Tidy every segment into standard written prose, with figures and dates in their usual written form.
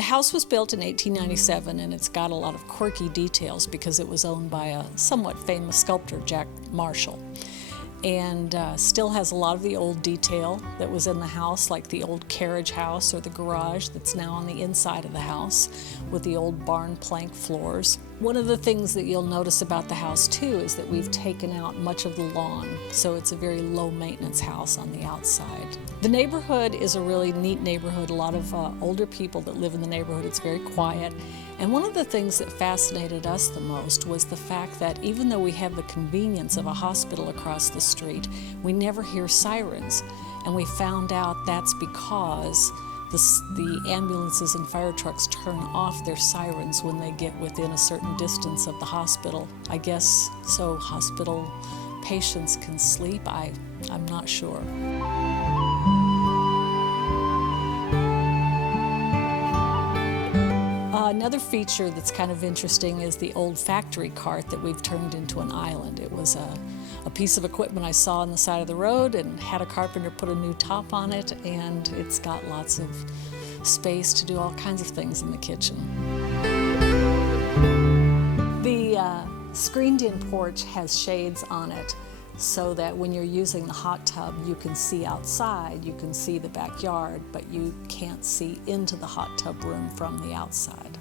The house was built in 1897, and it's got a lot of quirky details because it was owned by a somewhat famous sculptor, Jack Marshall, and still has a lot of the old detail that was in the house, like the old carriage house or the garage that's now on the inside of the house with the old barn plank floors. One of the things that you'll notice about the house too is that we've taken out much of the lawn, so it's a very low maintenance house on the outside. The neighborhood is a really neat neighborhood, a lot of older people that live in the neighborhood. It's very quiet. And one of the things that fascinated us the most was the fact that even though we have the convenience of a hospital across the street, we never hear sirens. And we found out that's because the ambulances and fire trucks turn off their sirens when they get within a certain distance of the hospital. I guess so hospital patients can sleep. I'm not sure. Another feature that's kind of interesting is the old factory cart that we've turned into an island. It was a piece of equipment I saw on the side of the road and had a carpenter put a new top on it, and it's got lots of space to do all kinds of things in the kitchen. The screened-in porch has shades on it so that when you're using the hot tub, you can see outside, you can see the backyard, but you can't see into the hot tub room from the outside.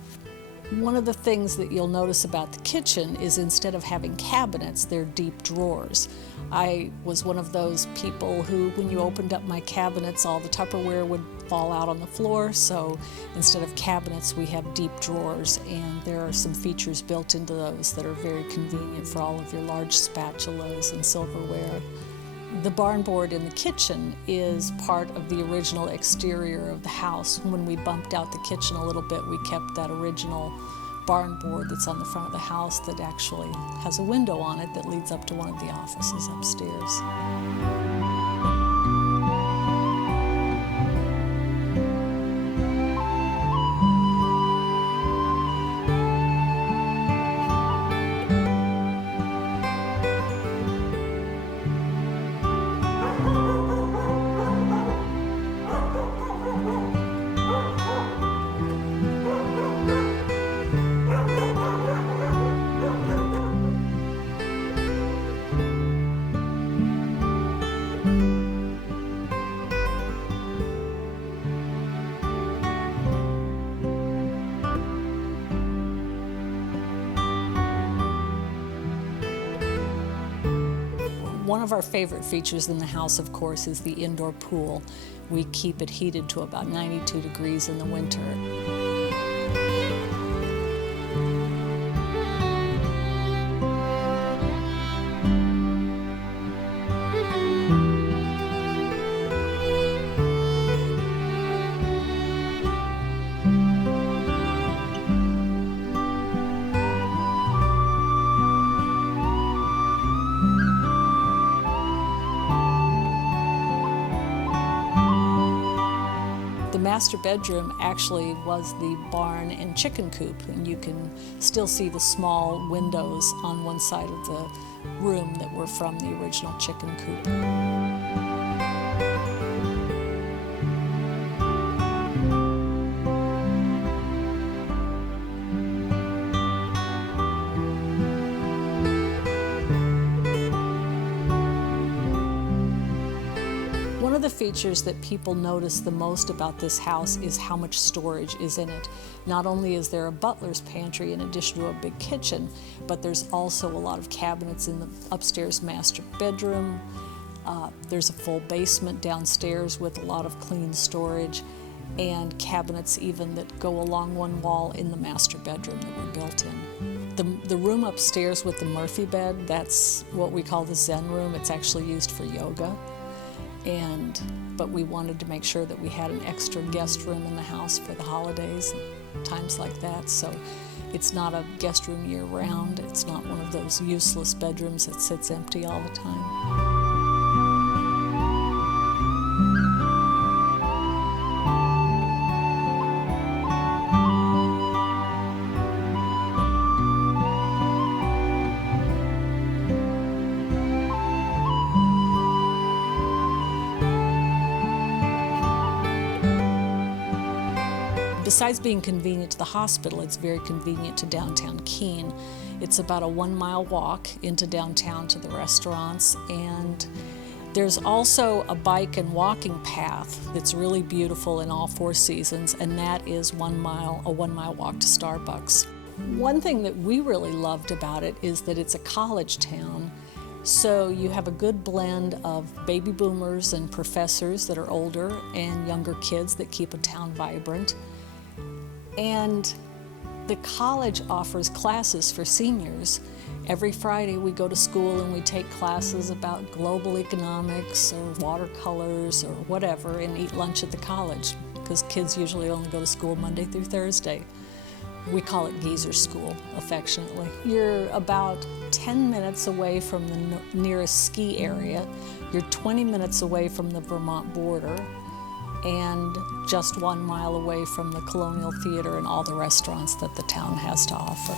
One of the things that you'll notice about the kitchen is instead of having cabinets, they're deep drawers. I was one of those people who, when you opened up my cabinets, all the Tupperware would fall out on the floor, so instead of cabinets, we have deep drawers, and there are some features built into those that are very convenient for all of your large spatulas and silverware. The barn board in the kitchen is part of the original exterior of the house. When we bumped out the kitchen a little bit, we kept that original barn board that's on the front of the house that actually has a window on it that leads up to one of the offices upstairs. One of our favorite features in the house, of course, is the indoor pool. We keep it heated to about 92 degrees in the winter. The master bedroom actually was the barn and chicken coop, and you can still see the small windows on one side of the room that were from the original chicken coop. One of the features that people notice the most about this house is how much storage is in it. Not only is there a butler's pantry in addition to a big kitchen, but there's also a lot of cabinets in the upstairs master bedroom. There's a full basement downstairs with a lot of clean storage, and cabinets even that go along one wall in the master bedroom that were built in. The room upstairs with the Murphy bed, that's what we call the Zen room. It's actually used for yoga. But we wanted to make sure that we had an extra guest room in the house for the holidays and times like that. So it's not a guest room year-round. It's not one of those useless bedrooms that sits empty all the time. besides being convenient to the hospital, it's very convenient to downtown Keene. It's about a 1-mile walk into downtown to the restaurants, and there's also a bike and walking path that's really beautiful in all 4 seasons, and that is a 1-mile walk to Starbucks. One thing that we really loved about it is that it's a college town, so you have a good blend of baby boomers and professors that are older and younger kids that keep a town vibrant. And the college offers classes for seniors. Every Friday we go to school and we take classes about global economics or watercolors or whatever, and eat lunch at the college, because kids usually only go to school Monday through Thursday. We call it geezer school, affectionately. You're about 10 minutes away from the nearest ski area. You're 20 minutes away from the Vermont border, and just 1 mile away from the Colonial Theater and all the restaurants that the town has to offer.